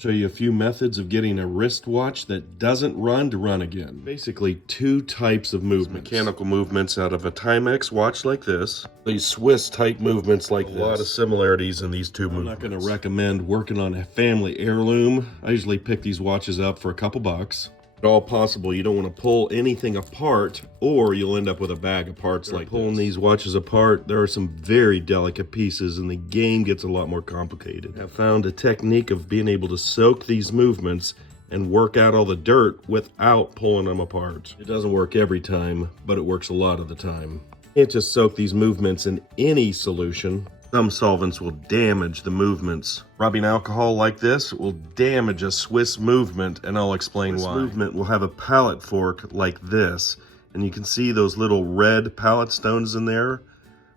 Show you a few methods of getting a wristwatch that doesn't run to run again. Basically, two types of movements. Mechanical movements out of a Timex watch like this. These Swiss type movements like this. A lot of similarities in these two movements. I'm not going to recommend working on a family heirloom. I usually pick these watches up for a couple bucks. At all possible, you don't want to pull anything apart, or you'll end up with a bag of parts like pulling these watches apart. There are some very delicate pieces, and the game gets a lot more complicated. I've found a technique of being able to soak these movements and work out all the dirt without pulling them apart. It doesn't work every time, but it works a lot of the time. You can't just soak these movements in any solution. Some solvents will damage the movements. Rubbing alcohol like this will damage a Swiss movement, and I'll explain why. Swiss movement will have a pallet fork like this, and you can see those little red pallet stones in there.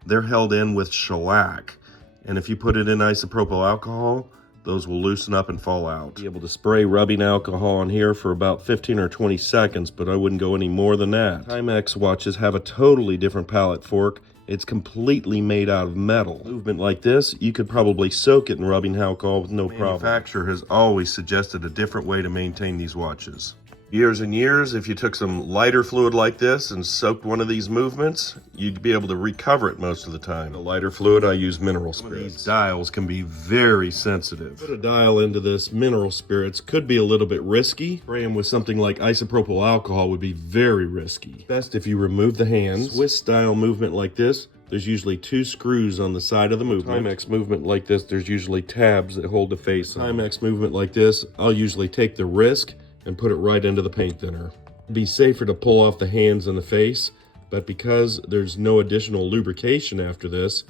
They're held in with shellac, and if you put it in isopropyl alcohol, those will loosen up and fall out. Be able to spray rubbing alcohol on here for about 15 or 20 seconds, but I wouldn't go any more than that. Timex watches have a totally different pallet fork. It's completely made out of metal. Movement like this, you could probably soak it in rubbing alcohol with no problem. The manufacturer has always suggested a different way to maintain these watches. Years and years, if you took some lighter fluid like this and soaked one of these movements, you'd be able to recover it most of the time. The lighter fluid, I use mineral spirits. These dials can be very sensitive. Put a dial into this mineral spirits could be a little bit risky. Spray them with something like isopropyl alcohol would be very risky. Best if you remove the hands. Swiss style movement like this, there's usually 2 screws on the side of the movement. Timex movement like this, there's usually tabs that hold the face on. Timex movement like this, I'll usually take the risk and put it right into the paint thinner. It'd be safer to pull off the hands and the face, but because there's no additional lubrication after this,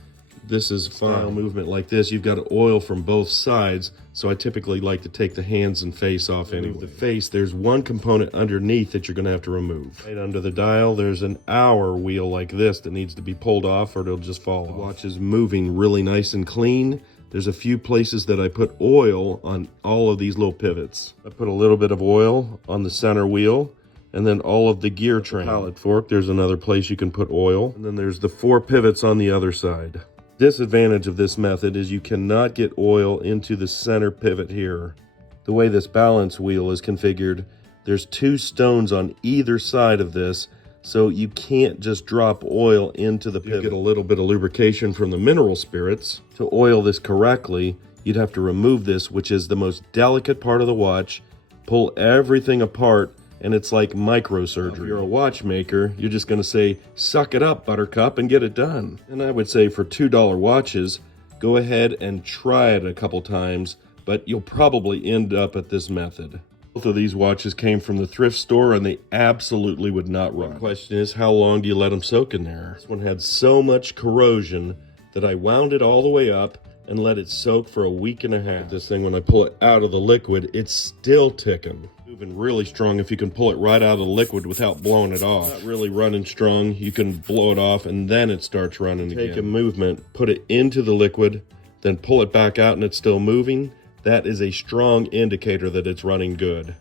this is fine. Movement like this, you've got oil from both sides, so I typically like to take the hands and face off anyway. The face, there's one component underneath that you're gonna have to remove. Right under the dial, there's an hour wheel like this that needs to be pulled off or it'll just fall off. The watch is moving really nice and clean. There's a few places that I put oil on all of these little pivots. I put a little bit of oil on the center wheel, and then all of the gear train. Pallet fork, there's another place you can put oil. And then there's the 4 pivots on the other side. Disadvantage of this method is you cannot get oil into the center pivot here. The way this balance wheel is configured, there's 2 stones on either side of this, so you can't just drop oil into the pivot. You get a little bit of lubrication from the mineral spirits. To oil this correctly, you'd have to remove this, which is the most delicate part of the watch, pull everything apart, and it's like microsurgery. If you're a watchmaker, you're just gonna say, suck it up, buttercup, and get it done. And I would say for $2 watches, go ahead and try it a couple times, but you'll probably end up at this method. Both of these watches came from the thrift store and they absolutely would not run. The question is, how long do you let them soak in there? This one had so much corrosion that I wound it all the way up and let it soak for a week and a half. This thing, when I pull it out of the liquid, it's still ticking. Moving really strong if you can pull it right out of the liquid without blowing it off. Not really running strong, you can blow it off and then it starts running again. Take a movement, put it into the liquid, then pull it back out and it's still moving. That is a strong indicator that it's running good.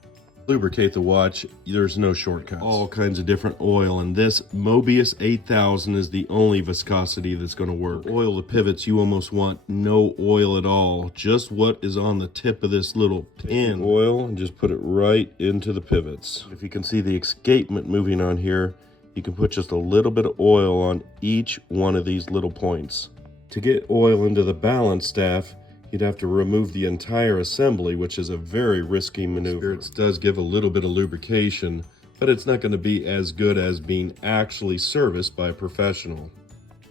Lubricate the watch, there's no shortcuts. All kinds of different oil, and this Mobius 8000 is the only viscosity that's gonna work. Oil the pivots, you almost want no oil at all. Just what is on the tip of this little pin. Take oil and just put it right into the pivots. If you can see the escapement moving on here, you can put just a little bit of oil on each one of these little points. To get oil into the balance staff, you'd have to remove the entire assembly, which is a very risky maneuver. It does give a little bit of lubrication, but it's not going to be as good as being actually serviced by a professional.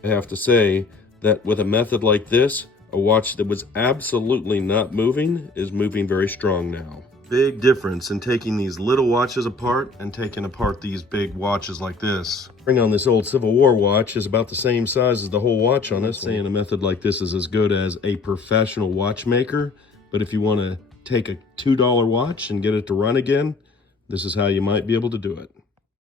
I have to say that with a method like this, a watch that was absolutely not moving is moving very strong now. Big difference in taking these little watches apart and taking apart these big watches like this. Bring on this old Civil War watch is about the same size as the whole watch on this. Saying a method like this is as good as a professional watchmaker, but if you want to take a $2 watch and get it to run again, this is how you might be able to do it.